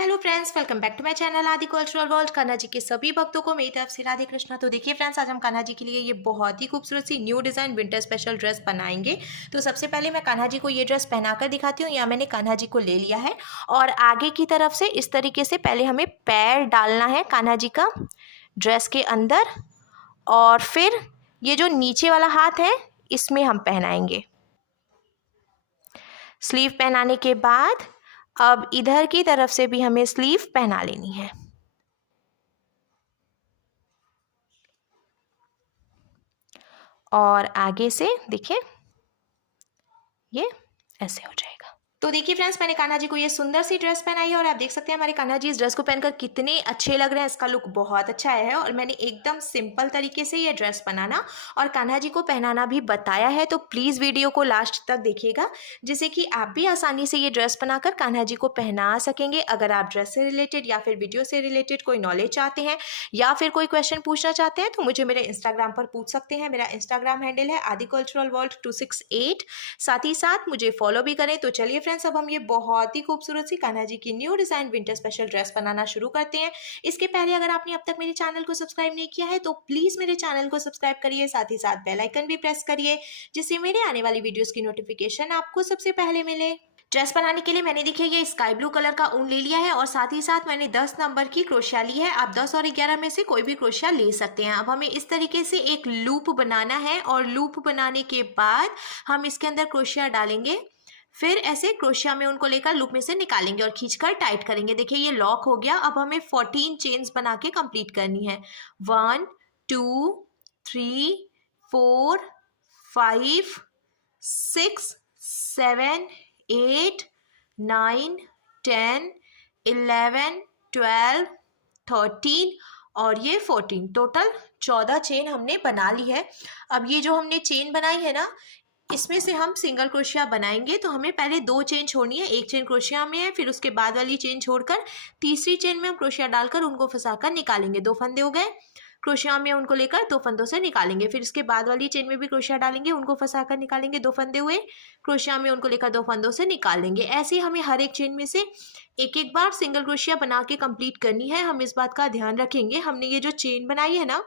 Hello friends, welcome back to my channel Aadi cultural world. Kanha ji के सभी भक्तों को मेरी तरफ से राधे कृष्णा। तो देखिए फ्रेंड्स, आज हम कान्हा जी के लिए ये बहुत ही खूबसूरत सी new design winter special dress बनाएंगे। तो सबसे पहले मैं कान्हा जी को ये ड्रेस पहनाकर दिखाती हूँ। यहाँ मैंने कान्हा जी को ले लिया है और आगे की तरफ से इस तरीके से पहले हमें पैर डालना है कान्हा जी का ड्रेस के अंदर, और फिर ये जो नीचे वाला हाथ है इसमें हम पहनाएंगे। स्लीव पहनाने के बाद अब इधर की तरफ से भी हमें स्लीव पहना लेनी है। और आगे से देखिए ये ऐसे हो जाएगा। तो देखिए फ्रेंड्स, मैंने कान्हा जी को ये सुंदर सी ड्रेस पहनाई है और आप देख सकते हैं हमारे कान्हा जी इस ड्रेस को पहनकर कितने अच्छे लग रहे हैं। इसका लुक बहुत अच्छा आया है और मैंने एकदम सिंपल तरीके से ये ड्रेस बनाना और कान्हा जी को पहनाना भी बताया है। तो प्लीज़ वीडियो को लास्ट तक देखिएगा, जिससे कि आप भी आसानी से ये ड्रेस बनाकर कान्हा जी को पहना सकेंगे। अगर आप ड्रेस से रिलेटेड या फिर वीडियो से रिलेटेड कोई नॉलेज चाहते हैं या फिर कोई क्वेश्चन पूछना चाहते हैं तो मुझे मेरे इंस्टाग्राम पर पूछ सकते हैं। मेरा इंस्टाग्राम हैंडल है आदि कल्चरल वर्ल्ड 268। साथ ही साथ मुझे फॉलो भी करें। तो चलिए फ्रेंड्स, अब हम ये बहुत ही खूबसूरत सी कान्हा जी की new design winter special dress बनाना शुरू करते हैं। इसके पहले अगर आपने अब तक मेरे चैनल को सब्सक्राइब नहीं किया है तो प्लीज मेरे चैनल को सब्सक्राइब करिए, साथ ही साथ बेल आइकन भी प्रेस करिए, जिससे मेरे आने वाली वीडियोस की नोटिफिकेशन आपको सबसे पहले मिले। ड्रेस बनाने के लिए मैंने देखिए ये स्काई ब्लू कलर का ऊन ले लिया है और साथ ही साथ मैंने 10 नंबर की क्रोशिया ली है। आप 10 और 11 में से कोई भी क्रोशिया ले सकते हैं। अब हमें इस तरीके से एक लूप बनाना है और लूप बनाने के बाद हम इसके अंदर क्रोशिया डालेंगे, फिर ऐसे क्रोशिया में उनको लेकर लूप में से निकालेंगे और खींचकर टाइट करेंगे। देखिए ये लॉक हो गया। अब हमें 14 चेन्स बना के कंप्लीट करनी है। 1 2 3 4 5 6 7 8 9 10 11 12 13 और ये 14, टोटल 14 चेन हमने बना ली है। अब ये जो हमने चेन बनाई है ना, इसमें से हम सिंगल क्रोशिया बनाएंगे। तो हमें पहले 2 चेन छोड़नी है। एक चेन क्रोशिया में है, फिर उसके बाद वाली चेन छोड़कर तीसरी चेन में हम क्रोशिया डालकर उनको फंसाकर निकालेंगे। 2 फंदे हो गए। क्रोशिया में उनको लेकर 2 फंदों से निकालेंगे, फिर इसके बाद वाली चेन में भी क्रोशिया डालेंगे, उनको फंसाकर निकालेंगे। 2 फंदे हुए, क्रोशिया में उनको लेकर 2 फंदों से निकालेंगे। ऐसे ही हमें हर एक चेन में से एक एक बार सिंगल क्रोशिया बना के कंप्लीट करनी है। हम इस बात का ध्यान रखेंगे, हमने ये जो चेन बनाई है ना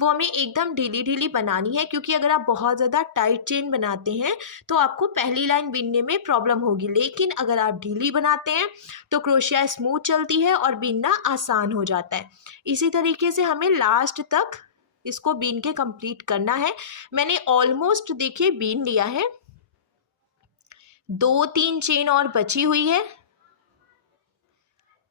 वो हमें एकदम ढीली ढीली बनानी है, क्योंकि अगर आप बहुत ज़्यादा टाइट चेन बनाते हैं तो आपको पहली लाइन बीनने में प्रॉब्लम होगी, लेकिन अगर आप ढीली बनाते हैं तो क्रोशिया स्मूथ चलती है और बीनना आसान हो जाता है। इसी तरीके से हमें लास्ट तक इसको बीन के कंप्लीट करना है। मैंने ऑलमोस्ट देखिए बीन लिया है। 2-3 चेन और बची हुई है,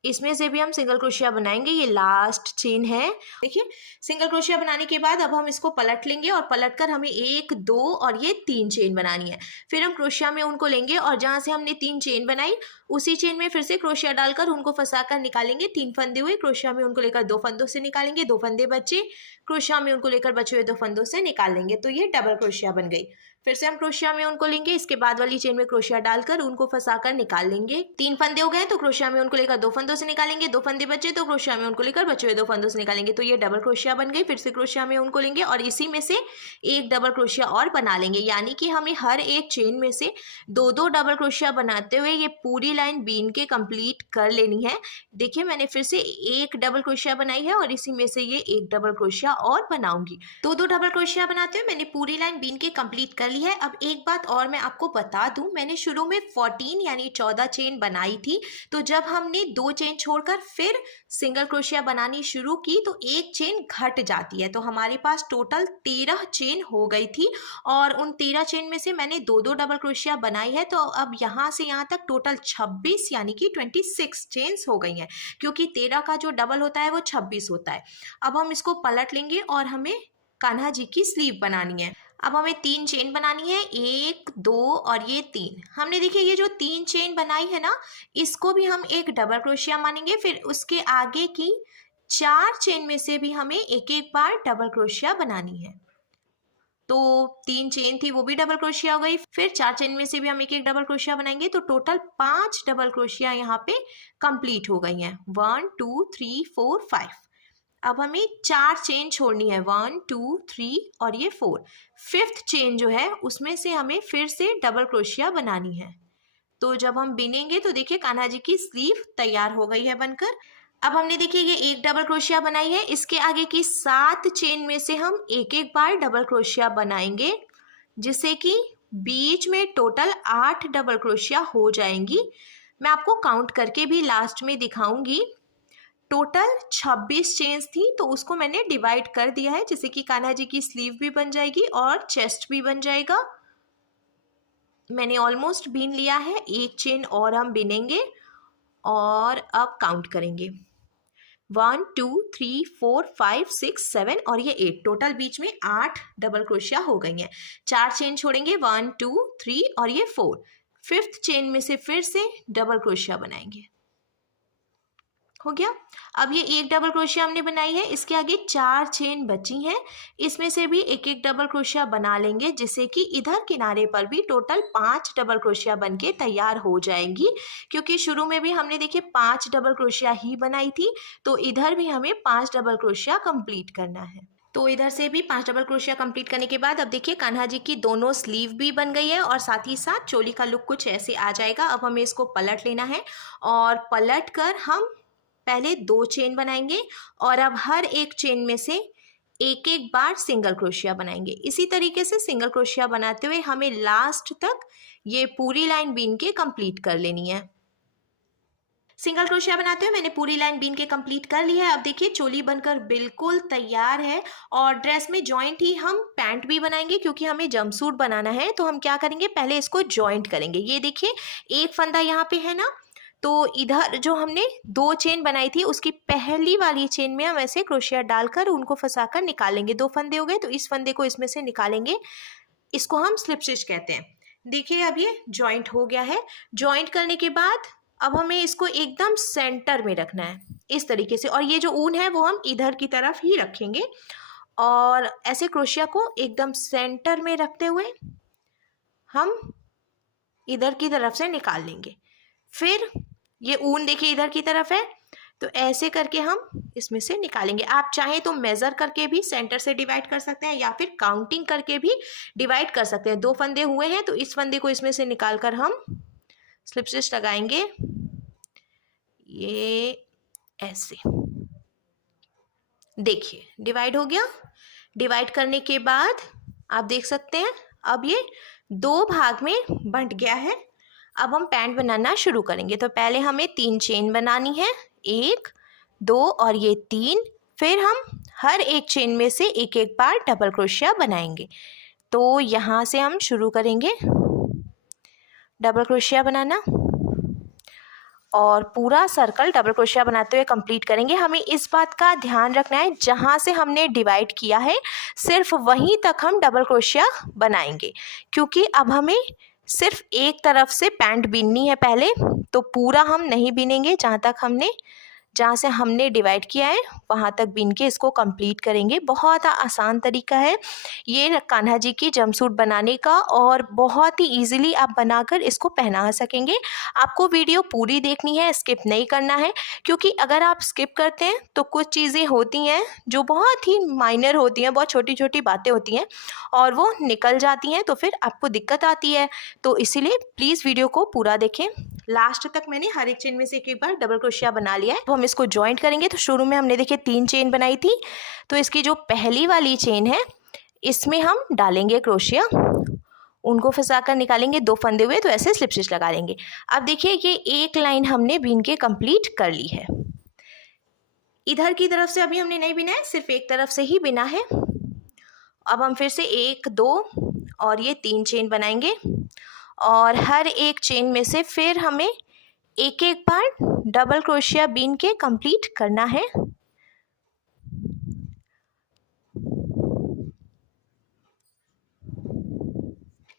इसमें से भी हम सिंगल क्रोशिया बनाएंगे। ये लास्ट चेन है। देखिए सिंगल क्रोशिया बनाने के बाद अब हम इसको पलट लेंगे और पलटकर हमें 1 2 और ये 3 चेन बनानी है। फिर हम क्रोशिया में उनको लेंगे और जहाँ से हमने 3 चेन बनाई उसी चेन में फिर से क्रोशिया डालकर उनको फंसाकर निकालेंगे। 3 फंदे हुए, क्रोशिया में उनको लेकर 2 फंदों से निकालेंगे। 2 फंदे बचे, क्रोशिया में उनको लेकर बचे हुए 2 फंदों से निकालेंगे। तो ये डबल क्रोशिया बन गई। फिर से हम क्रोशिया में उनको लेंगे, इसके बाद वाली चेन में क्रोशिया डालकर उनको फंसाकर निकाल लेंगे। 3 फंदे हो गए तो क्रोशिया में उनको लेकर 2 फंदों से निकालेंगे। 2 फंदे बचे तो क्रोशिया में उनको लेकर बचे हुए 2 फंदों से निकालेंगे। तो ये डबल क्रोशिया बन गई। फिर से क्रोशिया में उनको लेंगे और इसी में से एक डबल क्रोशिया और बना लेंगे, यानी कि हमें हर एक चेन में से 2-2 डबल क्रोशिया बनाते हुए ये पूरी लाइन बीन के कंप्लीट कर लेनी है। देखिए मैंने फिर से एक डबल क्रोशिया बनाई है और इसी में से ये एक डबल क्रोशिया और बनाऊंगी। 2-2 डबल क्रोशिया बनाते हुए मैंने पूरी लाइन बीन के कंप्लीट कर ली है। अब एक बात और मैं आपको बता दूं, मैंने शुरू में 14 यानी 14 चेन बनाई थी। तो जब हमने 2 चेन छोड़कर फिर सिंगल क्रोशिया बनानी शुरू की तो एक चेन घट जाती है। तो हमारे पास टोटल 13 चेन हो गई थी और उन 13 चेन में से मैंने 2-2 डबल क्रोशिया बनाई है। तो अब यहाँ से यहाँ तक टोटल 26 यानी कि 26 चेन्स हो गई हैं, क्योंकि 13 का जो डबल होता है वो 26 होता है। अब हम इसको पलट लेंगे और हमें कान्हा जी की स्लीव बनानी है। अब हमें 3 चेन बनानी है, 1 2 और ये 3। हमने देखिए ये जो 3 चेन बनाई है ना, इसको भी हम एक डबल क्रोशिया मानेंगे। फिर उसके आगे की 4 चेन में से भी हमें एक एक बार डबल क्रोशिया बनानी है। तो 3 चेन थी वो भी डबल क्रोशिया हो गई। फिर 4 चेन में से भी हम एक एक डबल क्रोशिया बनाएंगे। तो टोटल 5 डबल क्रोशिया यहाँ पे कंप्लीट हो गई हैं। 1 2 3 4 5। अब हमें 4 चेन छोड़नी है, 1 2 3 और ये 4। 5th चेन जो है उसमें से हमें फिर से डबल क्रोशिया बनानी है। तो जब हम बिनेंगे तो देखिए कान्हा जी की स्लीव तैयार हो गई है बनकर। अब हमने देखिए ये एक डबल क्रोशिया बनाई है, इसके आगे की 7 चेन में से हम एक एक बार डबल क्रोशिया बनाएंगे, जिससे कि बीच में टोटल 8 डबल क्रोशिया हो जाएंगी। मैं आपको काउंट करके भी लास्ट में दिखाऊंगी। टोटल 26 चेन्स थी, तो उसको मैंने डिवाइड कर दिया है, जिससे कि कान्हा जी की स्लीव भी बन जाएगी और चेस्ट भी बन जाएगा। मैंने ऑलमोस्ट बीन लिया है, एक चेन और हम बिनेंगे और अब काउंट करेंगे। 1 2 3 4 5 6 7 और ये 8, टोटल बीच में 8 डबल क्रोशिया हो गई हैं। 4 चेन छोड़ेंगे, 1 2 3 और ये 4। 5th चेन में से फिर से डबल क्रोशिया बनाएंगे। हो गया। अब ये एक डबल क्रोशिया हमने बनाई है, इसके आगे 4 चेन बची हैं, इसमें से भी एक एक डबल क्रोशिया बना लेंगे, जिससे कि इधर किनारे पर भी टोटल 5 डबल क्रोशिया बनके तैयार हो जाएंगी। क्योंकि शुरू में भी हमने देखिए 5 डबल क्रोशिया ही बनाई थी, तो इधर भी हमें 5 डबल क्रोशिया कंप्लीट करना है। तो इधर से भी 5 डबल क्रोशिया कंप्लीट करने के बाद अब देखिए कान्हा जी की दोनों स्लीव भी बन गई है और साथ ही साथ चोली का लुक कुछ ऐसे आ जाएगा। अब हमें इसको पलट लेना है और पलट कर हम पहले 2 चेन बनाएंगे और अब हर एक चेन में से एक एक बार सिंगल क्रोशिया बनाएंगे। इसी तरीके से सिंगल क्रोशिया बनाते हुए हमें लास्ट तक ये पूरी लाइन बीन के कंप्लीट कर लेनी है। सिंगल क्रोशिया बनाते हुए मैंने पूरी लाइन बीन के कंप्लीट कर ली है। अब देखिए चोली बनकर बिल्कुल तैयार है और ड्रेस में जॉइंट ही हम पैंट भी बनाएंगे, क्योंकि हमें जंपसूट बनाना है। तो हम क्या करेंगे, पहले इसको जॉइंट करेंगे। ये देखिए एक फंदा यहाँ पे है ना, तो इधर जो हमने 2 चेन बनाई थी उसकी पहली वाली चेन में हम ऐसे क्रोशिया डालकर उनको फंसाकर निकालेंगे। 2 फंदे हो गए, तो इस फंदे को इसमें से निकालेंगे। इसको हम स्लिप स्टिच कहते हैं। देखिए अब ये जॉइंट हो गया है। जॉइंट करने के बाद अब हमें इसको एकदम सेंटर में रखना है इस तरीके से, और ये जो ऊन है वो हम इधर की तरफ ही रखेंगे और ऐसे क्रोशिया को एकदम सेंटर में रखते हुए हम इधर की तरफ से निकाल लेंगे। फिर ये ऊन देखिए इधर की तरफ है, तो ऐसे करके हम इसमें से निकालेंगे। आप चाहें तो मेज़र करके भी सेंटर से डिवाइड कर सकते हैं या फिर काउंटिंग करके भी डिवाइड कर सकते हैं। 2 फंदे हुए हैं, तो इस फंदे को इसमें से निकाल कर हम स्लिप स्टिच लगाएंगे, ये ऐसे। देखिए डिवाइड हो गया। डिवाइड करने के बाद आप देख सकते हैं अब ये 2 भाग में बंट गया है। अब हम पैंट बनाना शुरू करेंगे। तो पहले हमें 3 चेन बनानी है, 1 2 और ये 3। फिर हम हर एक चेन में से एक एक बार डबल क्रोशिया बनाएंगे। तो यहाँ से हम शुरू करेंगे डबल क्रोशिया बनाना और पूरा सर्कल डबल क्रोशिया बनाते हुए कंप्लीट करेंगे। हमें इस बात का ध्यान रखना है, जहाँ से हमने डिवाइड किया है सिर्फ वहीं तक हम डबल क्रोशिया बनाएंगे, क्योंकि अब हमें सिर्फ एक तरफ से पैंट बीननी है पहले, तो पूरा हम नहीं बीनेंगे। जहाँ से हमने डिवाइड किया है वहाँ तक बीन के इसको कंप्लीट करेंगे। बहुत आसान तरीका है ये कान्हा जी की जंपसूट बनाने का और बहुत ही इजीली आप बनाकर इसको पहना सकेंगे। आपको वीडियो पूरी देखनी है, स्किप नहीं करना है, क्योंकि अगर आप स्किप करते हैं तो कुछ चीज़ें होती हैं जो बहुत ही माइनर होती हैं, बहुत छोटी छोटी बातें होती हैं और वो निकल जाती हैं, तो फिर आपको दिक्कत आती है। तो इसीलिए प्लीज़ वीडियो को पूरा देखें। लास्ट तक मैंने हर एक चेन में से एक बार डबल क्रोशिया बना लिया है। तो हम इसको जॉइंट करेंगे। तो शुरू में हमने देखिए 3 चेन बनाई थी, तो इसकी जो पहली वाली चेन है इसमें हम डालेंगे क्रोशिया, उनको फंसाकर निकालेंगे। 2 फंदे हुए तो ऐसे स्लिप स्टिच लगा लेंगे। अब देखिए ये एक लाइन हमने बीन के कंप्लीट कर ली है। इधर की तरफ से अभी हमने नहीं बिना है, सिर्फ एक तरफ से ही बिना है। अब हम फिर से 1 2 और ये 3 चेन बनाएंगे और हर एक चेन में से फिर हमें एक एक बार डबल क्रोशिया बीन के कंप्लीट करना है।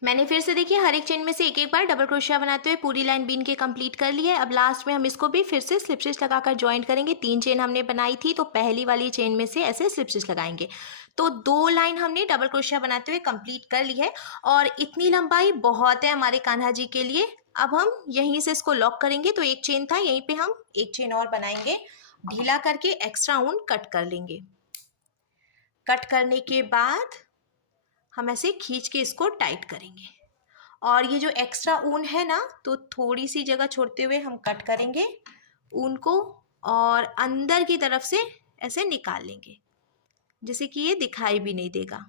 मैंने फिर से देखिए हर एक चेन में से एक एक बार डबल क्रोशिया बनाते हुए पूरी लाइन बीन के कंप्लीट कर ली है। अब लास्ट में हम इसको भी फिर से स्लिप स्टिच लगाकर ज्वाइंट करेंगे। 3 चेन हमने बनाई थी, तो पहली वाली चेन में से ऐसे स्लिप स्टिच लगाएंगे। तो 2 लाइन हमने डबल क्रोशिया बनाते हुए कंप्लीट कर ली है और इतनी लंबाई बहुत है हमारे कान्हा जी के लिए। अब हम यहीं से इसको लॉक करेंगे। तो एक चेन था, यहीं पे हम एक चेन और बनाएंगे, ढीला करके एक्स्ट्रा ऊन कट कर लेंगे। कट करने के बाद हम ऐसे खींच के इसको टाइट करेंगे और ये जो एक्स्ट्रा ऊन है ना, तो थोड़ी सी जगह छोड़ते हुए हम कट करेंगे ऊन को और अंदर की तरफ से ऐसे निकाल लेंगे, जिससे कि ये दिखाई भी नहीं देगा।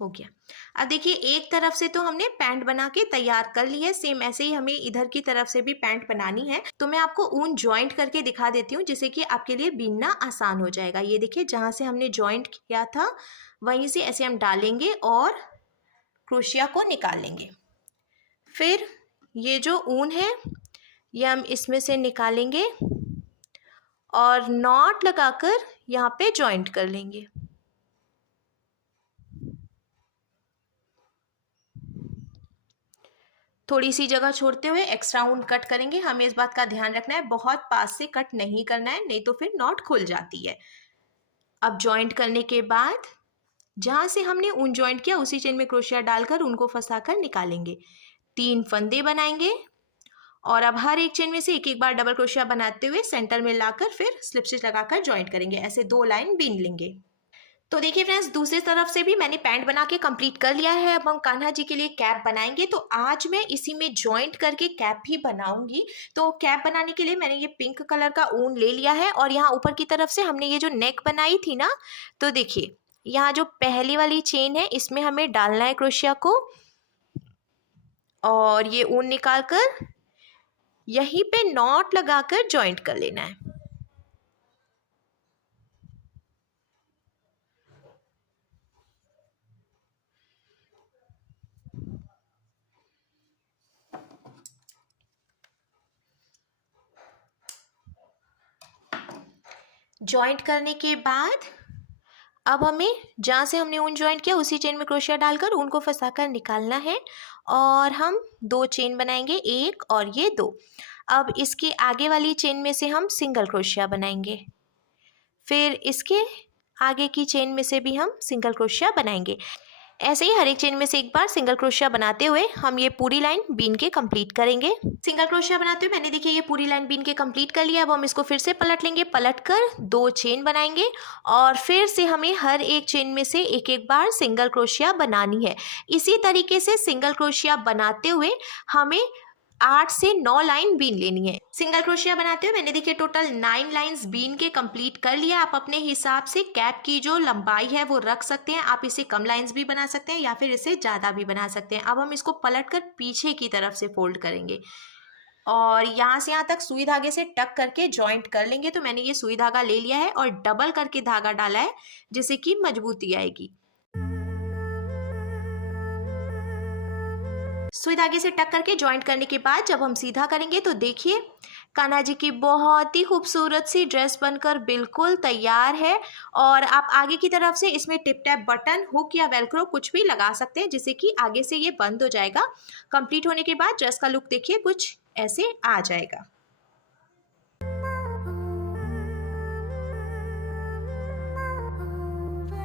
हो गया। अब देखिए एक तरफ से तो हमने पैंट बना के तैयार कर ली है, सेम ऐसे ही हमें इधर की तरफ से भी पैंट बनानी है। तो मैं आपको ऊन जॉइंट करके दिखा देती हूँ, जिससे कि आपके लिए बीनना आसान हो जाएगा। ये देखिए जहाँ से हमने जॉइंट किया था वहीं से ऐसे हम डालेंगे और क्रोशिया को निकाल लेंगे। फिर ये जो ऊन है ये हम इसमें से निकालेंगे और नॉट लगाकर यहाँ पे जॉइंट कर लेंगे। थोड़ी सी जगह छोड़ते हुए एक्स्ट्रा ऊन कट करेंगे। हमें इस बात का ध्यान रखना है, बहुत पास से कट नहीं करना है, नहीं तो फिर नॉट खुल जाती है। अब जॉइंट करने के बाद जहाँ से हमने ऊन जॉइंट किया उसी चेन में क्रोशिया डालकर उनको फंसाकर निकालेंगे। 3 फंदे बनाएंगे और अब हर एक चेन में से एक एक बार डबल क्रोशिया बनाते हुए सेंटर में लाकर फिर स्लिप स्टिच लगाकर जॉइंट करेंगे। ऐसे 2 लाइन बीन लेंगे। तो देखिए फ्रेंड्स, दूसरी तरफ से भी मैंने पैंट बना के कंप्लीट कर लिया है। अब हम कान्हा जी के लिए कैप बनाएंगे। तो आज मैं इसी में जॉइंट करके कैप ही बनाऊंगी। तो कैप बनाने के लिए मैंने ये पिंक कलर का ऊन ले लिया है और यहाँ ऊपर की तरफ से हमने ये जो नेक बनाई थी ना, तो देखिए यहाँ जो पहली वाली चेन है इसमें हमें डालना है क्रोशिया को और ये ऊन निकाल कर यहीं पे नॉट लगाकर जॉइंट कर लेना है। जॉइंट करने के बाद अब हमें जहाँ से हमने ऊन जॉइंट किया उसी चेन में क्रोशिया डालकर ऊन को फंसाकर निकालना है और हम 2 चेन बनाएंगे, 1 और ये 2। अब इसके आगे वाली चेन में से हम सिंगल क्रोशिया बनाएंगे, फिर इसके आगे की चेन में से भी हम सिंगल क्रोशिया बनाएंगे। ऐसे ही हर एक चेन में से एक बार सिंगल क्रोशिया बनाते हुए हम ये पूरी लाइन बीन के कंप्लीट करेंगे। सिंगल क्रोशिया बनाते हुए मैंने देखिए ये पूरी लाइन बीन के कंप्लीट कर लिया। अब हम इसको फिर से पलट लेंगे, पलट कर 2 चेन बनाएंगे और फिर से हमें हर एक चेन में से एक एक बार सिंगल क्रोशिया बनानी है। इसी तरीके से सिंगल क्रोशिया बनाते हुए हमें 8 से 9 लाइन बीन लेनी है। सिंगल क्रोशिया बनाते हुए मैंने देखिए टोटल 9 लाइंस बीन के कंप्लीट कर लिया। आप अपने हिसाब से कैप की जो लंबाई है वो रख सकते हैं। आप इसे कम लाइंस भी बना सकते हैं या फिर इसे ज़्यादा भी बना सकते हैं। अब हम इसको पलटकर पीछे की तरफ से फोल्ड करेंगे और यहाँ से यहाँ तक सुई धागे से टक करके जॉइंट कर लेंगे। तो मैंने ये सुई धागा ले लिया है और डबल करके धागा डाला है, जिससे कि मजबूती आएगी। सुई धागे से टक करके जॉइंट करने के बाद जब हम सीधा करेंगे तो देखिए कान्हा जी की बहुत ही खूबसूरत सी ड्रेस बनकर बिल्कुल तैयार है। और आप आगे की तरफ से इसमें टिप टैप बटन, हुक या वेलक्रो कुछ भी लगा सकते हैं, जिससे कि आगे से ये बंद हो जाएगा। कंप्लीट होने के बाद ड्रेस का लुक देखिए कुछ ऐसे आ जाएगा।